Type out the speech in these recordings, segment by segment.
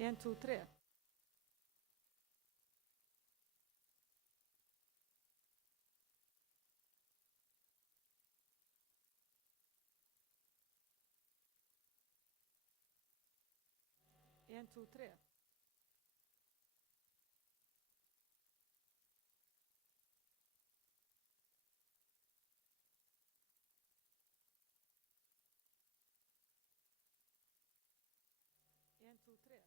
1, 2, 3. En, två, tre. En, två, tre.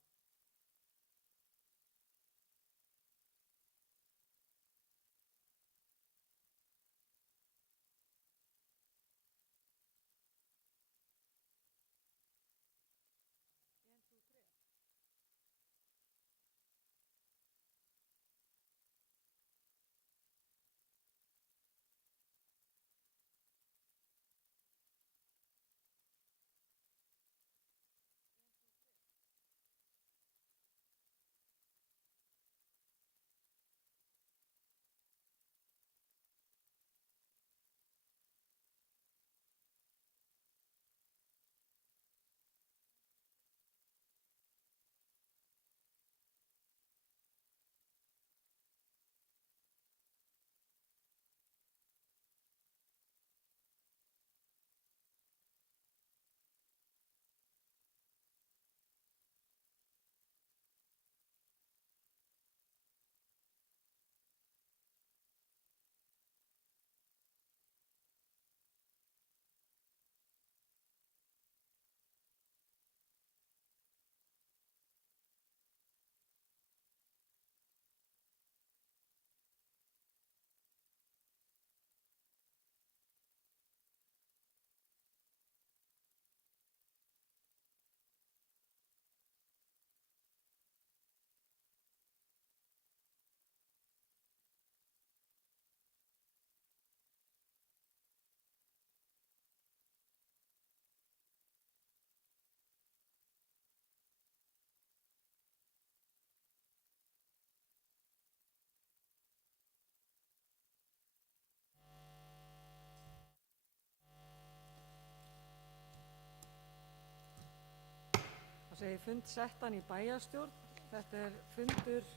Það segir fund settan í bæjarstjórn. Þetta fundur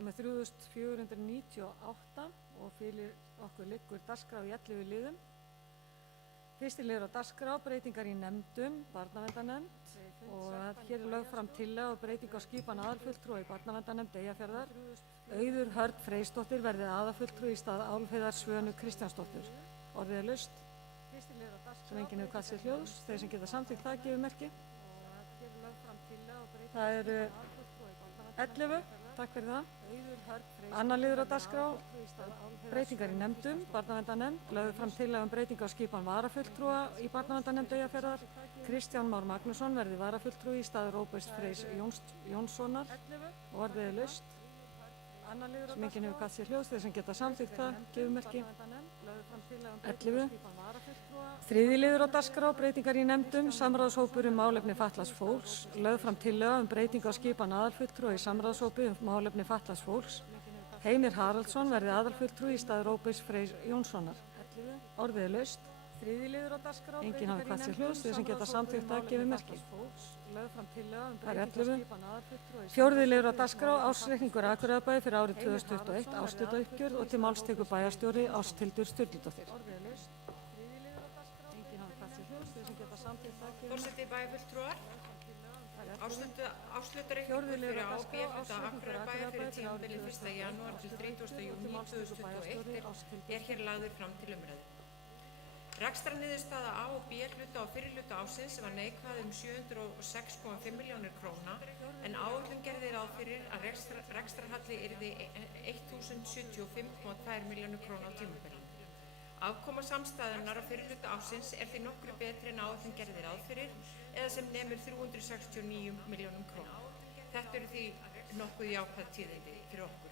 nr. 3498 og fyrir okkur liggur dagskrá í 11 liðum. Fyrsti liður á dagskrá, breytingar í nefndum, barnaverndarnefnd og hér lögð fram tillaga og breyting á skipan aðalfulltrúa í barnaverndarnefnd Eyjafjarðar. Auður Hörð Freysdóttir verði aðalfulltrúi í stað Álfheiðar Svönu Kristjánsdóttur. Orðið laust. Sem enginn hefur kallað sér hljóðs. Þeir sem geta samþykkt það gefur merki. Það eru 11. Takk fyrir það. Annar liður á dagskrá, breytingar í nefndum, barnaverndarnefnd, lögðu fram tillaga breyting á skipan varafulltrúa í barnaverndarnefnd Eyjafjarðar. Kristján Már Magnússon verði varafulltrúi í stað Róberts Freys Jónssonar. Orðið laust. Sem enginn hefur kallað sér hljóðs. Þeir sem geta samþykkt það gefur merki. 11. Þriðji liður á dagskrá, breytingar í nefndum, samráðshópur málefni fatlaðs fólks, lögð fram tillaga breyting á skipan aðalfulltrúa í samráðshópi málefni fatlaðs fólks. Heimir Haraldsson verði aðalfulltrúi í stað Róberts Freys Jónssonar. Orðið laust. Enginn hafi kallað sér hljóðs. Þeir sem geta samþykkt það gefur merki. Það er 11. Fjórði liður á dagskrá, ársreikningur Akureyrarbæjar fyrir árið 2021, árshlutauppgjör og til máls tekur bæjarstjóri Ásthildur Sturludóttir. Forseti bæjarfulltrúar, árshlutareikningur fyrir A- og B-hluta Akureyrarbæjar fyrir tímabilið 1. janúar til 30. júní 2021 er hér lagður fram til umræðu. Rekstrarniðurstaða A- og B-hluta á fyrri hluta ársins var neikvæð 706,5 milljónir króna en áætlun gerði ráð fyrir að rekstrarhalli yrði 1075,2 milljónir króna á tímabilinu. Afkoma samstæðunnar á fyrri hluta ársins er því nokkru betri en áætlun gerði ráð fyrir eða sem nemur 369 milljónum króna. Þetta eru því nokkuð jákvæð tíðindi fyrir okkur.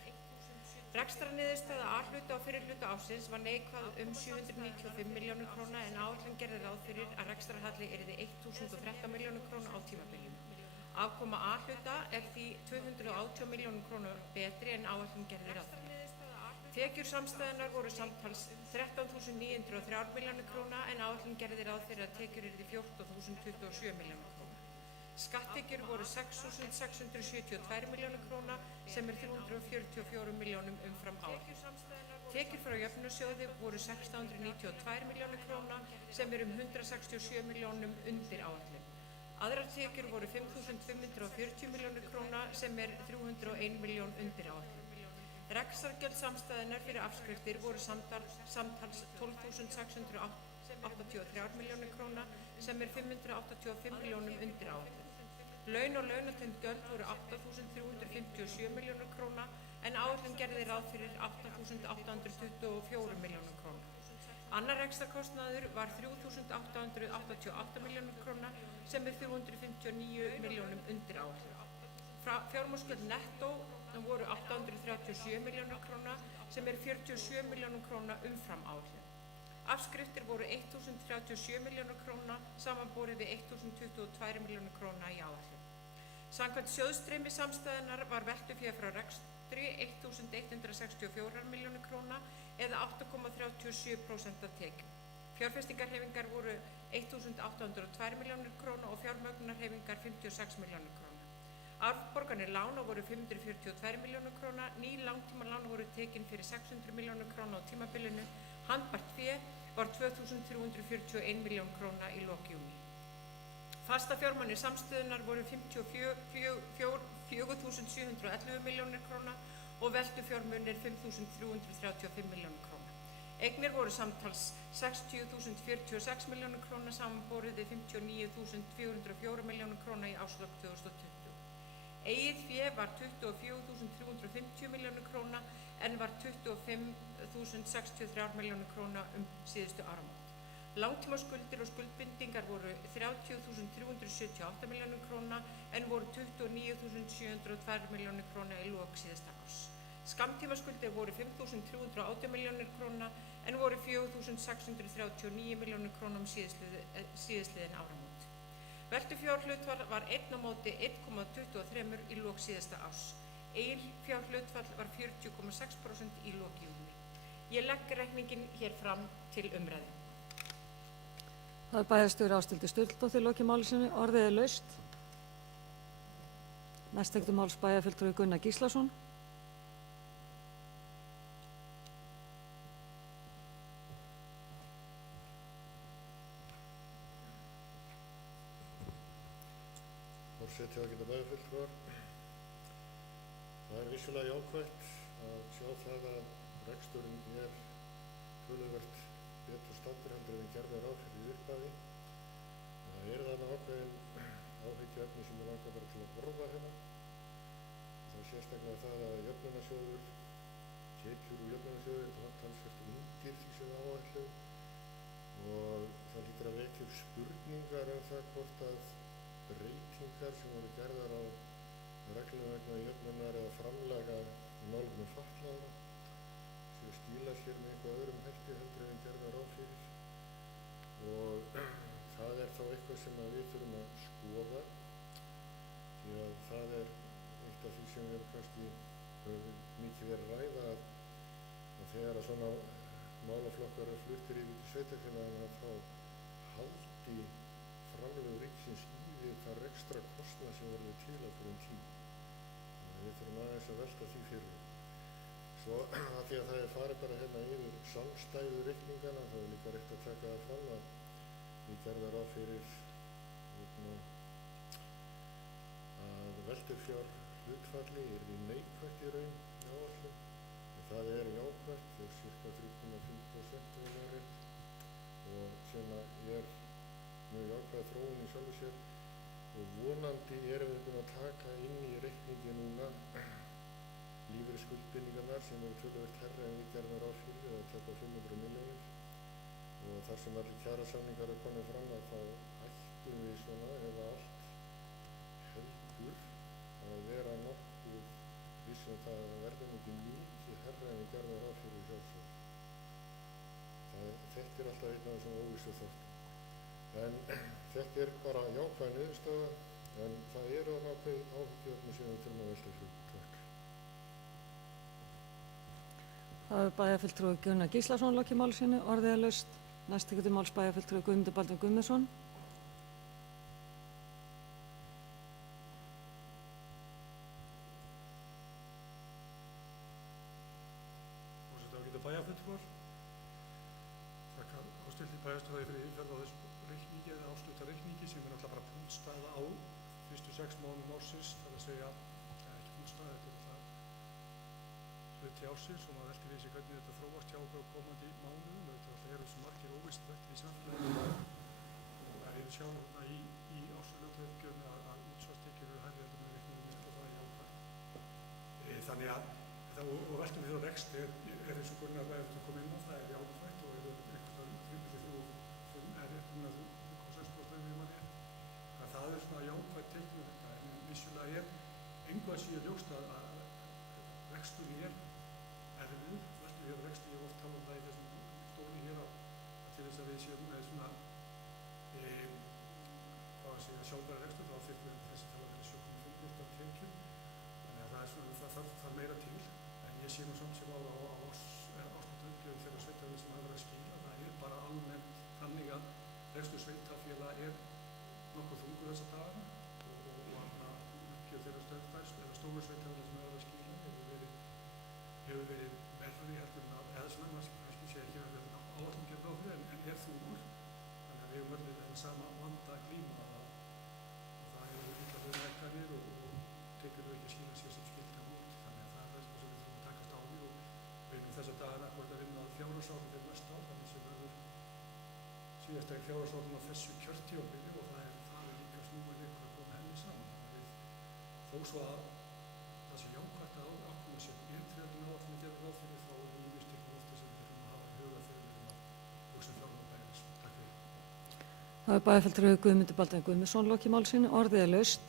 Rekstrarniðurstaða A-hluta á fyrri hluta ársins var neikvæð 795 milljónir króna en áætlun gerði ráð fyrir að rekstrarhalli yrði 1013 milljónir króna á tímabilinu. Afkoma A-hluta er því 280 milljónum króna betri en áætlun gerði ráð fyrir. Tekjur samstæðunar voru samtals 13.903 milljónir króna en áætlun gerði ráð fyrir að tekjur yrði 14.027 milljónir króna. Skatttekjur voru 6.672 milljónir króna sem 344 milljónum umfram áætlun. Tekjur frá jöfnunarsjóði voru 1692 milljónir króna sem 167 milljónum undir áætlun. Aðrar tekjur voru 5.540 milljónir króna sem 301 milljón undir áætlun. Rekstrargjöld samstæðunnar fyrir afskriftir voru samtals 12.683 milljónir króna sem 585 milljónum undir áætlun. Laun og launatengd gjöld voru 8.357 milljónir króna en áætlun gerði ráð fyrir 8.824 milljónum króna. Annar rekstrarkostnaður var 3.888 milljónir króna sem 359 milljónum undir áætlun. Fjármagnsgjöld nettó voru 837 milljónir króna sem 47 milljónum króna umfram áætlun. Afskriftir voru 1.037 milljónir króna samanborið við 1.022 milljónir króna í áætlun. Samkvæmt sjóðstreymi samstæðunnar var veltufé frá rekstri 1.164 milljónir króna eða 8,37% af tekjum. Fjárfestingarhreyfingar voru 1.802 milljónir króna og fjármögnunarhreyfingar 56 milljónir króna. Afborganir lána voru 542 milljónir króna, ný langtímalána voru tekin fyrir 600 milljónir króna á tímabilinu, handbært fé var 2.341 milljón króna í lok júní. Fasta fjármunir samstöðunar voru 54.711 milljónir króna og veltufjármunir 5.335 milljónir króna. Eignir voru samtals 60.046 milljónir króna samanborið við 59.404 milljónir króna í árslok 2020. Eigið fé var 24.350 milljónir króna en var 25.063 milljónir króna síðustu áramót. Langtímaskuldir og skuldbindingar voru 30.378 milljónir króna en voru 29.702 milljónir króna í lok síðasta árs. Skammtímaskuldir voru 5.380 milljónir króna en voru 4.639 milljónir króna síðastliðin áramót. Veltufjárhlutfall var 1 á móti 1,23 í lok síðasta árs. Eiginfjárhlutfall var 40,6% í lok júní. Ég legg reikningin hér fram til umræðu. Það er bæjarstjóri Ásthildur Sturludóttir lokið máli sinni. Orðið er laust. Næst tekur máls bæjarfulltrúi Gunnar Gíslason. Forseti ágæta bæjarfulltrúar. Það er vissulega jákvætt að sjá það að reksturinn töluvert betur staddur heldur en við gerðum ráð fyrir í upphafi. Það er þarna ákveðin áhyggjuefni sem ég langar bara til að horfa hérna. Það er sérstaklega það að jöfnunarsjóður, tekjur úr jöfnunarsjóður er talsvert undir því sem áætlun og það hlýtur að vekja upp spurningar það hvort að breytingar sem voru gerðar á reglum vegna jöfnunar eða framlaga í málefnum fatlaðra sem skila sér með eitthvað öðrum hætti heldur en gerðar ráð fyrir og það er þá eitthvað sem við þurfum að skoða því að það er eitt af því sem við kannski mikið verið að ræða að þegar að svona málaflokkar eru fluttir yfir til sveitarfélagana þá haldi framlög ríkisins í við það ekstra kostnað sem verður til á hverjum tíma. Við þurfum aðeins að velta því fyrir. Svo að því að það er farið bara hérna yfir samstæðu reikningana, þá er líka rétt að taka það fram að við gerðum ráð fyrir að veltufjárhlutfalli yrði neikvætt í raun í áætlun. Það er jákvætt, það er cirka 3,5% og sem er mjög jákvæð þróun í sjálfu sér og vonandi erum við búin að taka inn í reikningi núna lífeyrisskuldbindingarnar sem eru töluvert hærri en við gerðum ráð fyrir eða taka 500 milljónir og þar sem allir kjarasamningar eru komið fram að þá ættum við svona ef allt heldur að vera nokkuð vissum það að verða mikið mikið hærri en við gerðum ráð fyrir sjálfsögðu. Þetta er alltaf einn af þessum óvissu þáttum. En þetta er bara jákvæð niðurstaða en það eru ákveðin áhyggjuefni sem við þurfum að velta fyrir. Takk. Það er bæjarfulltrúi Gunnar Gíslason lokið máli sinni. Orðið er laust. Næst tekur máls bæjarfulltrúi Guðmundur Baldvin Guðmundsson. bæjarstjóri fyrir yfirferð á þessum reikningi eða ásluta reikningi sem náttúrulega bara púltstaða á fyrstu 6 mánuðum ársins, það að segja, ekki púltstaða, þetta hluti ársins og maður velti við sig hvernig þetta þróast hjá okkur á komandi mánuðum. Þetta eru svo margir óvisst þættir í samfélaginu og það eru sjálf í árslutuppgjörinu að útsvarstekjur eru hærri heldur en við reiknum með og það er jákvætt. Þannig að og veltum við á rekstri er eins og Gunnar Bæjarstjóri kom inn á, það er jákvætt og er einhvern veginn 3,6% það er svona jákvætt teikn þetta, en vissulega er einhvað sem ég ljóst að reksturinn er erfið, veltum við á rekstri, ég hef oft talað um það í þessum stóli hér að til þess að við séum með svona sjálfbæra rekstur, þá þyrftum við þessi tala verið 7,5% af tekjum, þannig að það er svona, það þarf meira til, en ég sé nú samt sem á ástandauppgjöfum þeirra sveitarfélaga sem hafa verið að skila, það er bara almennt þannig að rekstur sveitarfélaga er nokkuð þungur þessa dagana og uppgjöf þeirra stóru sveitarfélaga sem hafa verið að skila hefur verið verri heldur en eða svona, maður kannski sé ekki að vera áallum gerð á því en er þungur, þannig að við höfum verið þennan sama vanda að glíma og það hefur líka verið hækkanir og tekjur ekki að skila sér sem skylda út, þannig að það er það sem við þurfum að takast á við og við erum þessa dagana hvort að vinna að fjárhagsáætlun fyrir næsta ár, þannig sem verður síðasta fjárhagsáætlun á þessu kjörtímabili og það er líka snúið ykkur að koma henni saman. Þó svo að það sé jákvætt að ákoma sér yfirtryggðan áætlun að gera ráð fyrir þá er ýmist ekki ofta sem við þurfum að hafa huga þegar við erum að hugsa fjármálabæjarins. Takk fyrir. Það er bæjarfulltrúi Guðmundur Baldvin Guðmundsson lokið máli sínu, orðið er laust.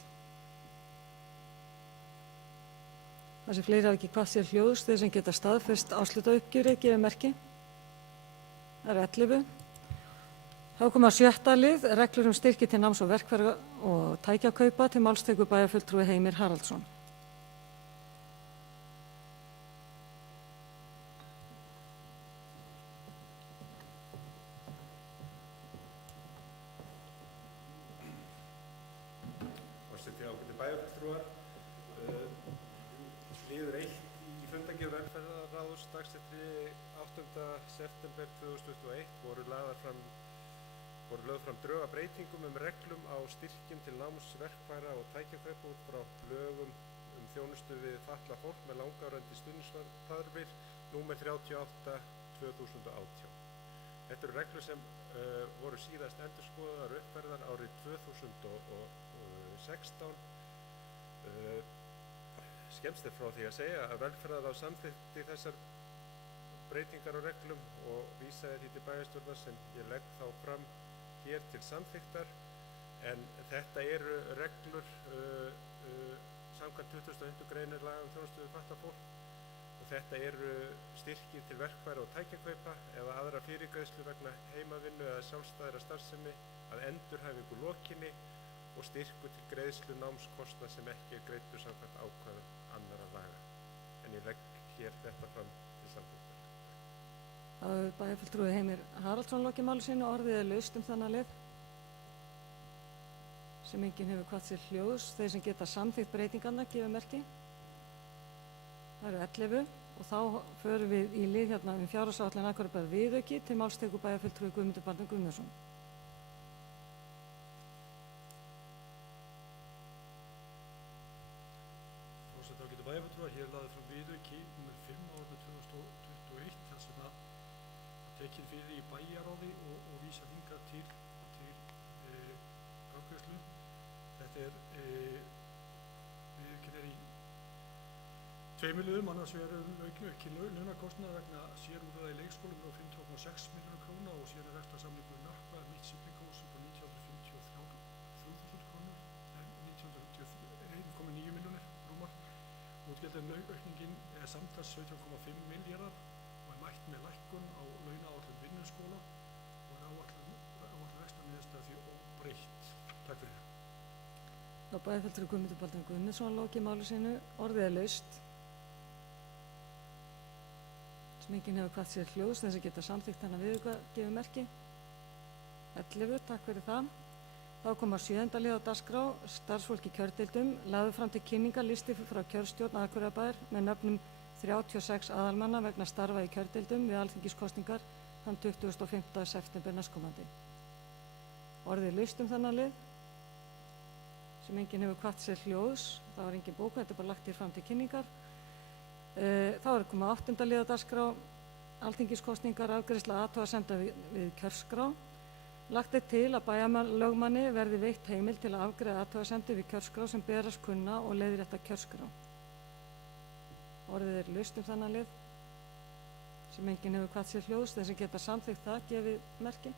Það sem fleiri hafa ekki hvað sér hljóðs, þeir sem geta staðfest áslutauppgjöri gefið merki. Það er 11. Þá koma 7. lið, reglur styrki til náms- og verkfæra og tækjakaupa til máls tekur bæjarfulltrúi Heimir Haraldsson. Forseti, ágætu bæjarfulltrúar, liður 1 í fundargerð velferðarráðs dagsetri 8. september 2021 voru lögð fram drög að breytingum reglum á styrkjum til náms, verkfæra og tækjakaupa út frá lögum þjónustu við fatlað fólk með langvarandi stuðningsþarfir númer 38/2018. Þetta eru reglur sem voru síðast endurskoðaðar og uppfærðar árið 2016. Skemmst er frá því að segja að velferðarráð samþykkti þessar breytingar á reglum og vísaði því til bæjarstjórnar sem ég legg þá fram hér til samþykktar, en þetta eru reglur samkvæmt 25. greinar laga þjónustu við fatlað fólk og þetta eru styrkir til verkfæra og tækjakaupa eða aðra fyrirgreiðslu vegna heimavinnu eða sjálfstæðra starfsemi að endurhæfingu lokinni og styrku til greiðslu námskostnað sem ekki er greiddur samkvæmt ákvæðum annarra laga. En ég legg hér þetta fram til samþykktar. Það er bæjarfulltrúi Heimir Haraldsson lokið máli sínu, orðið er laust þennan lið. Sem enginn hefur hvað sér hljóðs, þeir sem geta samþykkt breytingarna gefið merki. Það eru 11 og þá förum við í lið hérna fjárhagsáætlun Akureyrarbæjar viðauki til máls tekur bæjarfulltrúi Guðmundur Baldvin Guðmundsson. Forseti, ágætu bæjarfulltrúar, hér er lagður fram viðauki nr. 5 á árinu 2021 þar sem að tekinn fyrir í bæjaráði og vísa hingað til afgreiðslu. Þetta er viðaukinn er í tveimur liðum, annars vegar aukinn launakostnað vegna sérúrræða í leikskólum á 15,6 milljónir króna og síðan er rekstrarsamningur Nökkva nýtt Siglingahús upp á 1953.000 krónur, 1,9 milljónir rúmar. Útgjaldaaukningin er samtals 17,5 milljarðar og er mætt með lækkun á launaáætlun vinnuskóla og er áætlun rekstrarniðurstaða því óbreytt. Takk fyrir. Þá bæjarfulltrúi Guðmundur Baldvin Guðmundsson lokið máli sínu, orðið er laust. Sem enginn hefur hvað sér hljóðs, þess að geta samþykkt þennan viðauka gefið merki. 11, takk fyrir það. Þá koma 7. lið á dagskrá, starfsfólk í kjördeildum, lagður fram til kynningar listi frá kjörstjórn Akureyrarbæjar með nöfnum 36 aðalmanna vegna starfa í kjördeildum við alþingiskosningar þann 25. september næstkomandi. Orðið er laust þennan lið sem enginn hefur hvatt sér hljóðs. Það var engin bókun, þetta er bara lagt hér fram til kynningar. Þá er komið 8. lið á dagskrá, alþingiskosningar, afgreiðsla athugasemda við kjörskrá. Lagt er til að bæjarlögmanni verði veitt heimild til að afgreiða athugasemdir við kjörskrá sem berast kunna og leiðrétta kjörskrá. Orðið er laust þennan lið sem enginn hefur hvatt sér hljóðs. Þeir sem geta samþykkt það gefið merki.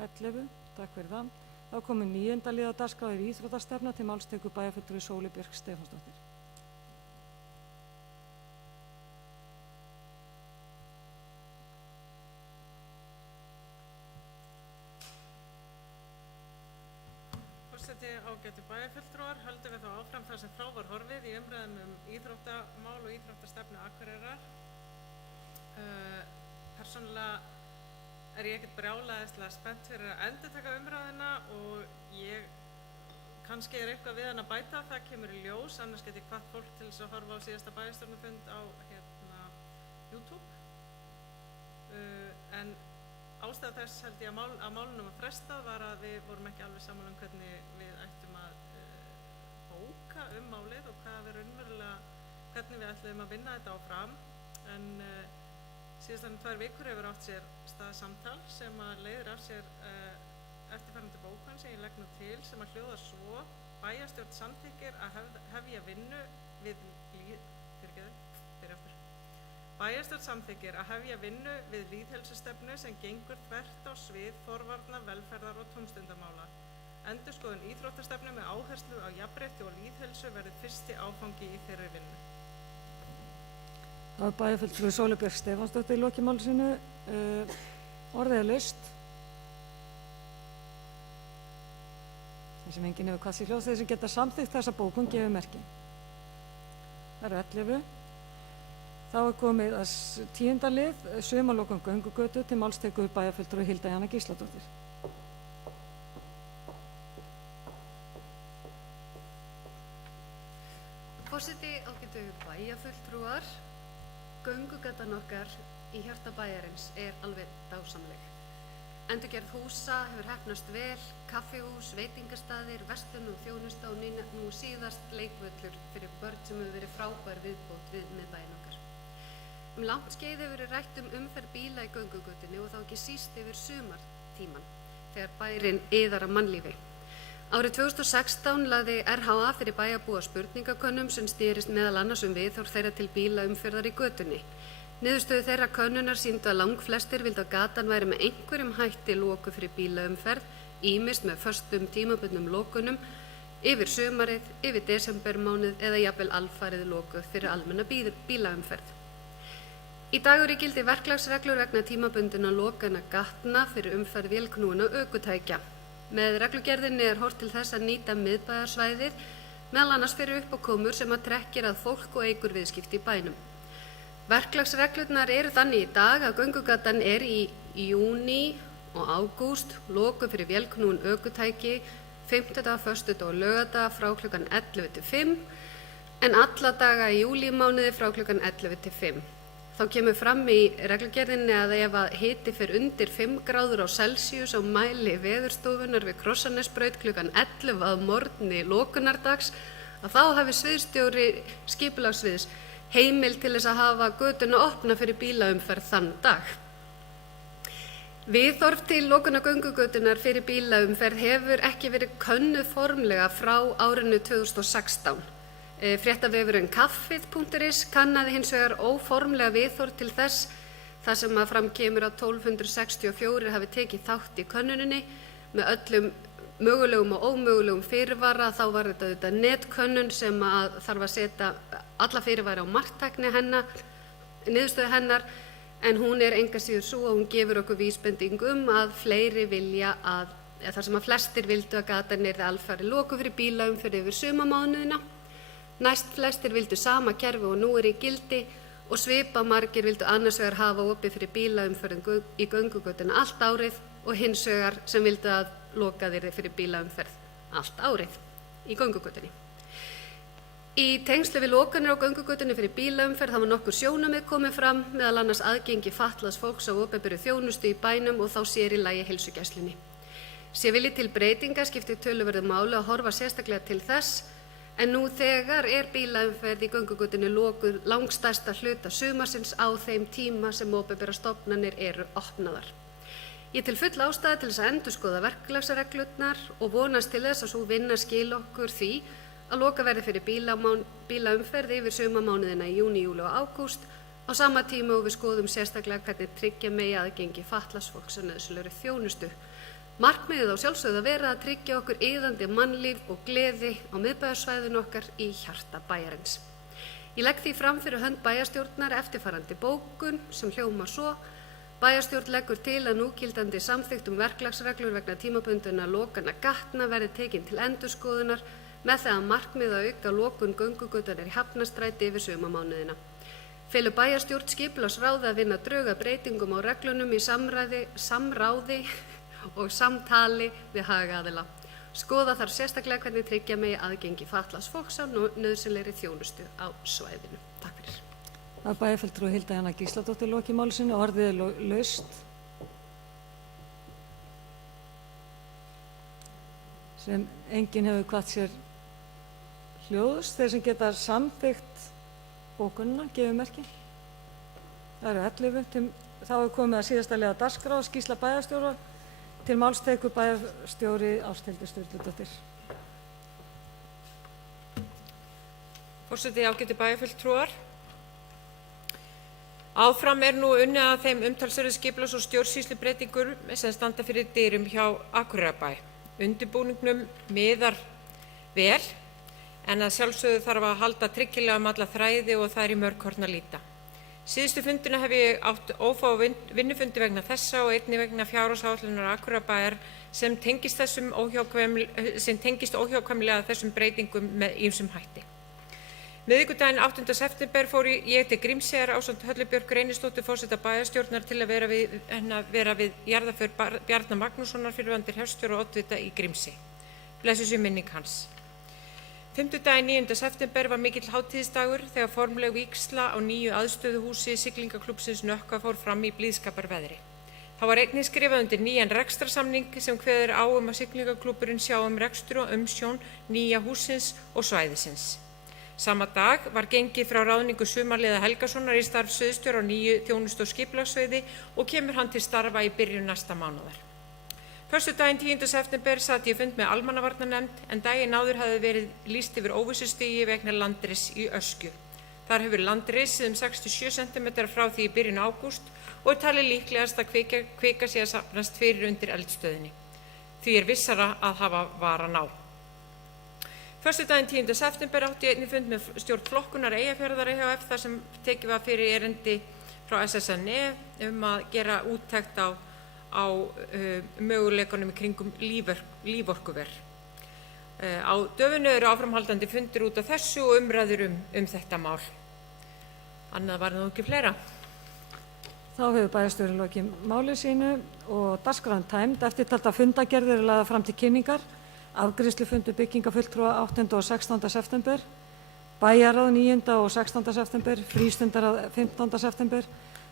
11, takk fyrir það. Þá komið 9. lið á dagskrá er íþróttastefna, til máls tekur bæjarfulltrúi Sólu Björk Stefánsdóttir. Forseti, ágætu bæjarfulltrúar, höldum við þá áfram þar sem frá var horfið í umræðum íþróttamál og íþróttastefnu Akureyrar. Persónulega er ég ekkert brjálæðislega spennt fyrir að endurtaka umræðina og kannski er eitthvað við hann að bæta, það kemur í ljós, annars get ég hvatt fólk til þess að horfa á síðasta bæjarstjórnarfund á YouTube. En ástæða þess held ég að málunum að frestað var að við vorum ekki alveg sammála hvernig við ættum að bóka málið og hvernig við ætluðum að vinna þetta áfram. En síðastan 2 vikur hefur átt sér stað samtal sem að leiðir af sér eftirfarandi bókun sem ég legg nú til, sem að hljóðar svo: Bæjarstjórn samþykkir að hefja vinnu við Bæjarstjórn samþykkir að hefja vinnu við lýðheilsustefnu sem gengur þvert á svið forvarna, velferðar og tómstundamála. Endurskoðun íþróttastefnu með áherslu á jafnrétti og lýðheilsu verður fyrsti áfangi í þeirri vinnu. Það var bæjarfulltrúi Sólu Björk Stefánsdóttir í lokamáli sínu. Orðið er laust. Þeir sem enginn hefur hvatt sér hljóðs, þeir sem geta samþykkt þessa bókun gefur merki. Það eru 11. Þá er komið að 10. lið, sumarlokun göngugötu, til máls tekur bæjarfulltrúi Hilda Jana Gísladóttir. Forseti, ágætu bæjarfulltrúar, göngugatan okkar í hjarta bæjarins er alveg dásamleg. Endurgerð húsa hefur heppnast vel, kaffihús, veitingastaðir, verslun og þjónusta og nú síðast leikvöllur fyrir börn sem hefur verið frábær viðbót við miðbæinn okkar. Langt skeið hefur verið rætt umferð bíla í göngugötunni og þá ekki síst yfir sumartíman þegar bærinn iðar af mannlífi. Árið 2016 lagði RHA fyrir bæjarbúa spurningakönnun sem stýrist meðal annars viðhorf þeirra til bílaumferðar í götunni. Niðurstöður þeirra könnunar sýndu að langflestir vildu að gatan væri með einhverjum hætti lokuð fyrir bílaumferð, ýmist með föstum tímabundnum lokunum, yfir sumarið, yfir desembermánuð eða jafnvel alfarið lokuð fyrir almenna bílaumferð. Í dag eru í gildi verklagsreglur vegna tímabundinna lokana gatna fyrir umferð vélknúinna ökutækja. Með reglugerðinni er horft til þess að nýta miðbæjarsvæðið, meðal annars fyrir uppákomur sem að trekkir að fólk og eykur viðskipti í bænum. Verklagsreglurnar eru þannig í dag að göngugatan er í júní og ágúst lokuð fyrir vélknúin ökutæki, fimmtudag, föstudag og laugardag frá klukkan 11 til 5, en alla daga í júlímánuði frá klukkan 11 til 5. Þá kemur fram í reglugerðinni að ef að hiti fer undir 5 gráður á Celsius á mæli Veðurstofunnar við Krossanesbraut klukkan 11 að morgni lokunardags, að þá hafi sviðsstjóri skipulagssviðs heimild til þess að hafa götuna opna fyrir bílaumferð þann dag. Viðhorf til lokunar göngugötunnar fyrir bílaumferð hefur ekki verið könnuð formlega frá árinu 2016. Fréttavefurinn kaffið.is kannaði hins vegar óformlega viðhorf til þess, þar sem að fram kemur að 1264 hafi tekið þátt í könnuninni með öllum mögulegum og ómögulegum fyrirvara. Þá var þetta netkönnun sem að þarf að setja alla fyrirvara á marktækni hennar, niðurstöðu hennar, en hún er engu að síður svo að hún gefur okkur vísbendingu að fleiri vilja þar sem að flestir vildu að gatan yrði alfarið lokuð fyrir bílaumferð yfir sumarmánuðina. Næst flestir vildu sama kerfi og nú er í gildi og svipa margir vildu annars vegar hafa opið fyrir bílaumferð í göngugötuna allt árið og hins vegar sem vildu að lokað yrði fyrir bílaumferð allt árið í göngugötunni. Í tengslu við lokanir á göngugötunni fyrir bílaumferð hafa nokkur sjónarmið komið fram, meðal annars aðgengi fatlaðs fólks á opinberri þjónustu í bænum og þá sér í lagi heilsugæslunni. Sé vilji til breytinga skiptir töluverðu máli að horfa sérstaklega til þess, en nú þegar bílaumferð í göngugötunni lokuð langstærsta hluta sumarsins á þeim tíma sem opinberar stofnanir eru opnaðar. Ég tel full ástæðu til þess að endurskoða verklagsreglurnar og vonast til þess að sú vinna skili okkur því að loka verði fyrir bílaumferð yfir sumarmánuðina í júní, júlí og ágúst á sama tíma og við skoðum sérstaklega hvernig tryggja megi aðgengi fatlaðs fólks að nauðsynlegri þjónustu. Markmiðið á sjálfsögðu að vera að tryggja okkur iðandi mannlíf og gleði á miðbæjarsvæðinu okkar í hjarta bæjarins. Ég legg því fram fyrir hönd bæjarstjórnar eftirfarandi bókun sem hljómar svo: Bæjarstjórn leggur til að núgildandi samþykkt verklagsreglur vegna tímabundinna lokana gatna verði tekin til endurskoðunar með það að markmið að auka lokun göngugötunnar í Hafnarstræti yfir sumarmánuðina. Felur bæjarstjórn skipulagsráði að vinna drög að breytingum á reglunum í samráði og samtali við hagaðila. Skoða þarf sérstaklega hvernig tryggja megi aðgengi fatlaðs fólks á nauðsynlegri þjónustu á svæðinu. Takk fyrir. Það er bæjarfulltrúi Hilda Jana Gísladóttir loki máli sínu, orðið er laust. Sem enginn hefur kvatt sér hljóðs, þeir sem geta samþykkt bókunina, gefið merki. Það eru 11, þá er komið að síðasta liða dagskrá, skýrsla bæjarstjóra, til máls tekur bæjarstjóri Ásthildur Sturludóttir. Forseti, ágætu bæjarfulltrúar. Áfram er nú unnið að þeim umtalsverðu skipulags- og stjórnsýslubreytingum sem standa fyrir dyrum hjá Akureyrarbæ. Undirbúningnum miðar vel, en að sjálfsögðu þarf að halda tryggilega alla þræði og það í mörg horn að líta. Síðustu fundina hef ég átt ófá vinnufundi vegna þessa og einnig vegna fjárhagsáætlunar Akureyrarbæjar sem tengist óhjákvæmilega þessum breytingum með ýmsum hætti. Miðvikudaginn 8. september fór ég til Grímseyjar ásamt Höllu Björk Reynisdóttur forseta bæjarstjórnar til að vera við jarðarför Bjarna Magnússonar fyrrverandi hreppstjóra og oddvita í Grímsey. Blessuð sé minning hans. Fimmtudaginn 9. september var mikill hátíðisdagur þegar formleg vígsla á nýju aðstöðuhúsi Siglingaklúbbsins Nökkva fór fram í blíðskaparveðri. Það var einnig skrifað undir nýjan rekstrarsamning sem kveður á að Siglingaklúbburinn sjá rekstur og umsjón nýja hússins og svæðisins. Sama dag var gengið frá ráðningu Sumarliða Helgasonar í starf sviðsstjóra á nýju þjónustu- og skipulagssviði og kemur hann til starfa í byrjun næsta mánaðar. Föstudaginn 10. september sat ég fund með almannavarnanefnd en daginn áður hafði verið lýst yfir óvissustigi vegna landris í Öskju. Þar hefur landrisið 67 cm frá því í byrjun ágúst og er talið líklegast að kvika sé að safnast fyrir undir eldstöðinni. Því er vissara að hafa varan á. Föstudaginn 10. september átti ég einnig fund með stjórn flokkunar Eyjafjarðar EHF þar sem tekið var fyrir erindi frá SSNE að gera úttekt á möguleikunum í kringum líforkuver. Á döfinu eru áframhaldandi fundir út af þessu og umræður um þetta mál. Annað var nú ekki fleira. Þá hefur bæjarstjóri lokið máli sínu og dagskráin tæmd. Eftirtalda fundagerðir eru lagðar fram til kynningar. Afgreiðslufundur byggingafulltrúa 8. og 16. september, bæjarráð 9. og 16. september, frístundaráð 15. september,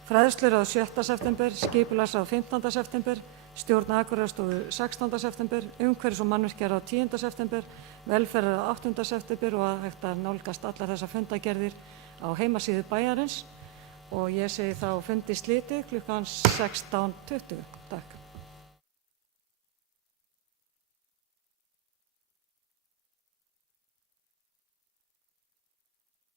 fræðsluráð 7. september, skipulagsráð 15. september, stjórn Akureyrarstofu 16. september, umhverfis- og mannvirkjaráð 10. september, velferðarráð 8. september og að hægt að nálgast allar þessar fundagerðir á heimasíðu bæjarins og ég segi þá fundi slitið klukkan 16:20.